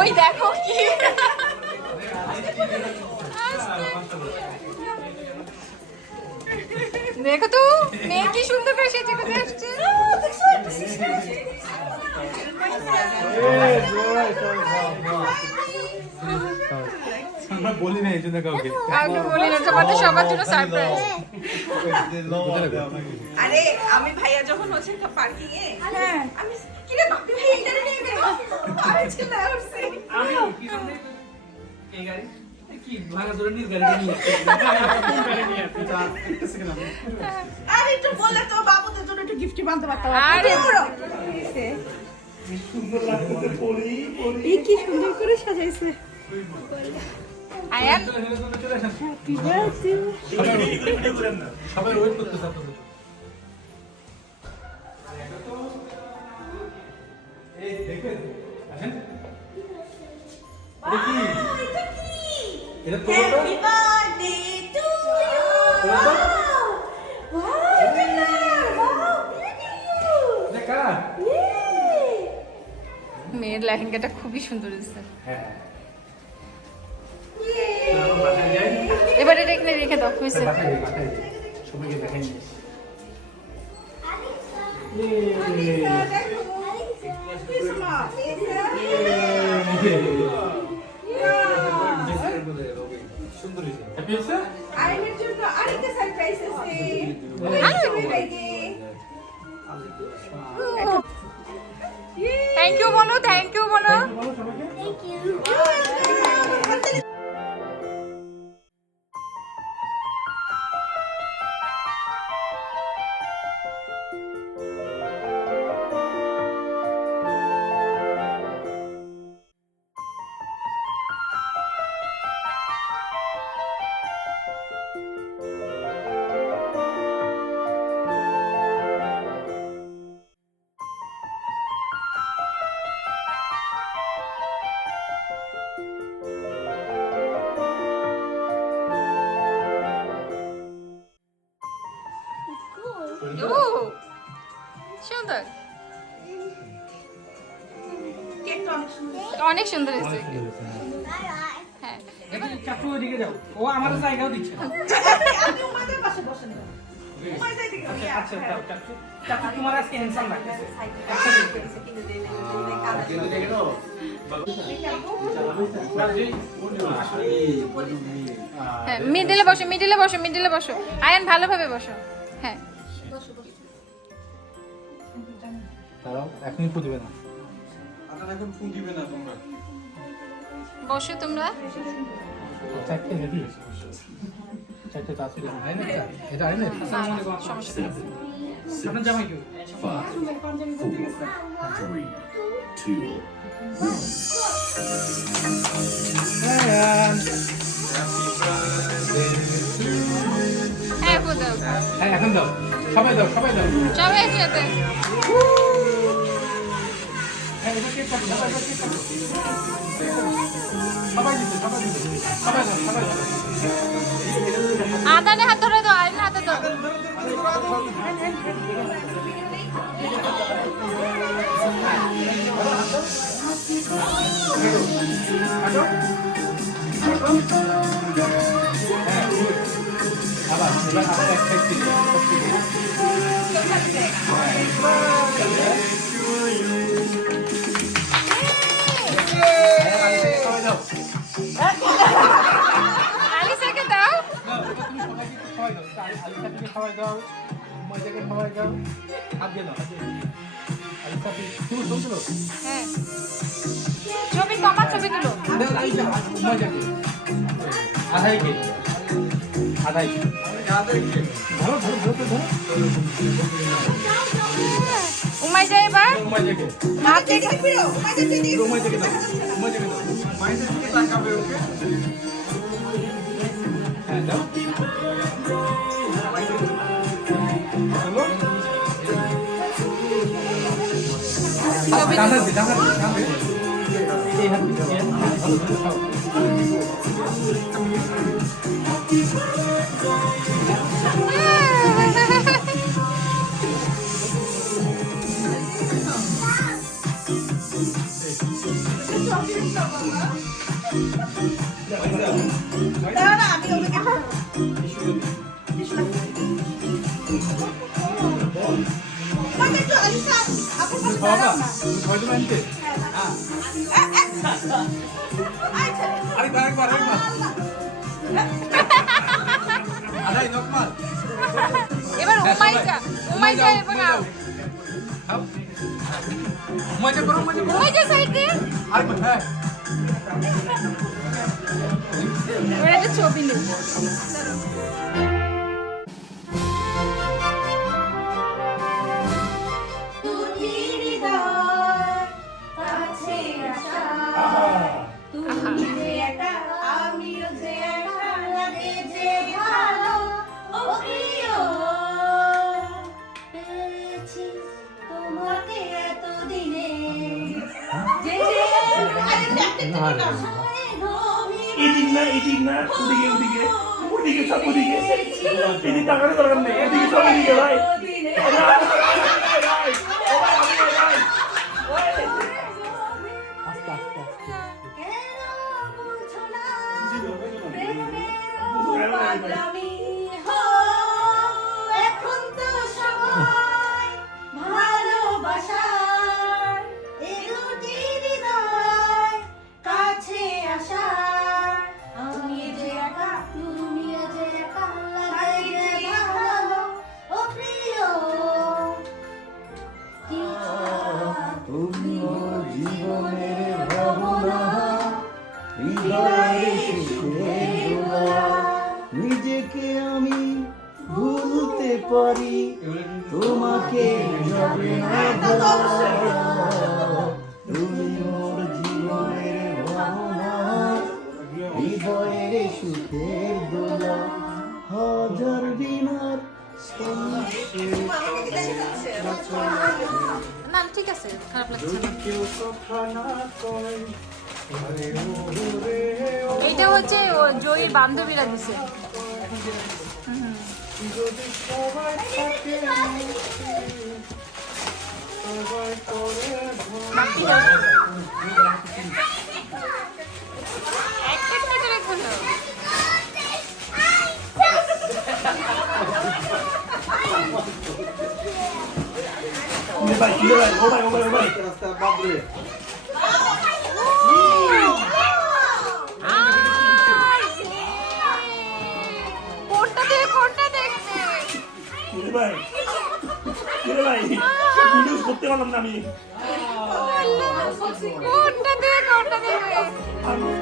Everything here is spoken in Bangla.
ওই দেখো কি দেখো তো মেয়ে কি সুন্দর করে সেজে গুজে আসছে। আমরা বলি না এই জন্য কাউকে, কাউকে বলি না, তোমাদের সবার জন্য সারপ্রাইজ। আরে আমি ভাইয়া যখন হচ্ছে পার্কিং এ, আমি কি রে বাপি ভাই এইটারে নিয়ে গেল, আমি ছিল উঠছি, আমি কি শুনতে এই গাড়ি কি ভাঙা জোরে নিয়ে গাড়ি নিয়ে আরে একটু বললে তো বাবুদের জন্য একটু গিফট বানতে পারতাম। আরে এই কি সুন্দর করে সাজাইছে। আয়ান চলে আসেন সবাই ওয়েট করতেছে আপনাদের। এই দেখেন, আসেন। এটা কি? এটা তো happy birthday to you. Wow এটা কার? মেয়ের লেহেঙ্গাটা খুবই সুন্দর হয়েছে। হ্যাঁ, এবার এটা এখানে রেখে দাও হয়েছে। বাসায় সবাইকে দেখাই নিয়ে সুন্দর হয়েছে। হ্যাপি হয়েছে? আরেকটার জন্য আরেকটা সারপ্রাইজ আছে। থ্যাংক ইউ বলো, থ্যাংক ইউ বলো। বলো সবাইকে। ও সুন্দর, কেকটা অনেক সুন্দর। অনেক সুন্দর হয়েছে। হ্যাঁ চাচু ওইদিকে যাও, ও আমার জায়গাও দিচ্ছে না। আপনি আমাদের পাশে বসেন না। ওই যে দিকে আচ্ছা চাচু চাচু তোমার আজকে হ্যান্ডসাম লাগতেছে। হ্যাঁ মিডিলে বসো, মিডিলে বসো, মিডিলে বসো। আয়ান ভালোভাবে বসো। হ্যাঁ তারাও এখনই ফুটবে না। বসো তোমরা। চারটে রেডি, চারটে তো আসলে এটা আইনে সমস্যা নেই। আপনার জামাই কেউ 5, 4, 3, 2, 1. হ্যাঁ ফু দাও, হ্যাঁ এখন দাও, সবাই দাও, সবাই দাও। সবাই একসাথে। হ্যাঁ এটা কেক কাটো, সবাই কেক কাটো। সবাই দিতে, সবাই দিতে, সবাই দাও, সবাই দাও। আদানে হাত ধরে দাও, আয়ন হাতে দাও। আবার এবার আমরা এক সাইড থেকে সবাই দাও। আলিসাকে দাও। তুমি সবাইকে খাওয়াই দাও, আলিসাকে খাওয়াই দাও, ময়দাকে খাওয়াই দাও, হাত দিয়ে দাও, হাত দিয়ে দাও। আলিসাকে তুমি শুনছো? হ্যাঁ ছবি কমা, ছবি তুলো। ময়দাকে আধাই কে আধাই ধরো ধরো ধরো ধরো উমাই যায় এবার। ময়দাকে হাত দেখে ফিরো, মাঝে দিকে ময়দাকে দাও, ময়দাকে দাও, মাইন্ডের দিকে তাকাবে ওকে। হ্যাঁ দাও হলো ছবি ডান তুলো। হাত দিয়ে, ডান হাত দিয়ে, ডান হাত দিয়ে। এই হাত দিয়ে, এই হাত দিয়ে, ভালো করে খাও। দাঁড়া, আমি ওদেরকে আমাকে একটু আলিশা আপুর পাশে দাঁড়াও না। কয়জন আনতে আচ্ছা আরেকবার আড়াই নকমাল এবার উমাইজা এবং আউ মজা করো উমাইজা সাইড দিয়ে আরেকবার হ্যাঁ এবার একটা ছবি নেই এদিক না ওদিকে সব ওদিকে এদিকে টাকার দরকার নেই এদিকে সব এদিকে ভাই এখন তো সময় ভালোবাসার এই দুটি হৃদয় কাছে আসার আমি যে একা তুমিও যে একা লাগে ভালো ও প্রিয় তুমি জীবনের ভাবনা হৃদয়ের সুখের দোলা নিজেকে আমি ভুলতে পারি তোমাকে যাবে না ভোলা তুমি মোর জীবনের ভাবনা হৃদয়ের সুখের দোলা হাজার দিনার না ঠিক আছে খারাপ লাগছে না এইটা হচ্ছে ও জয়ীর বান্ধবীরা দিছে ভাই ও ভাই কোনটা দেখছে ভাই ভিডিও করতে পারলাম না আমি কোনটা দেখবে আমি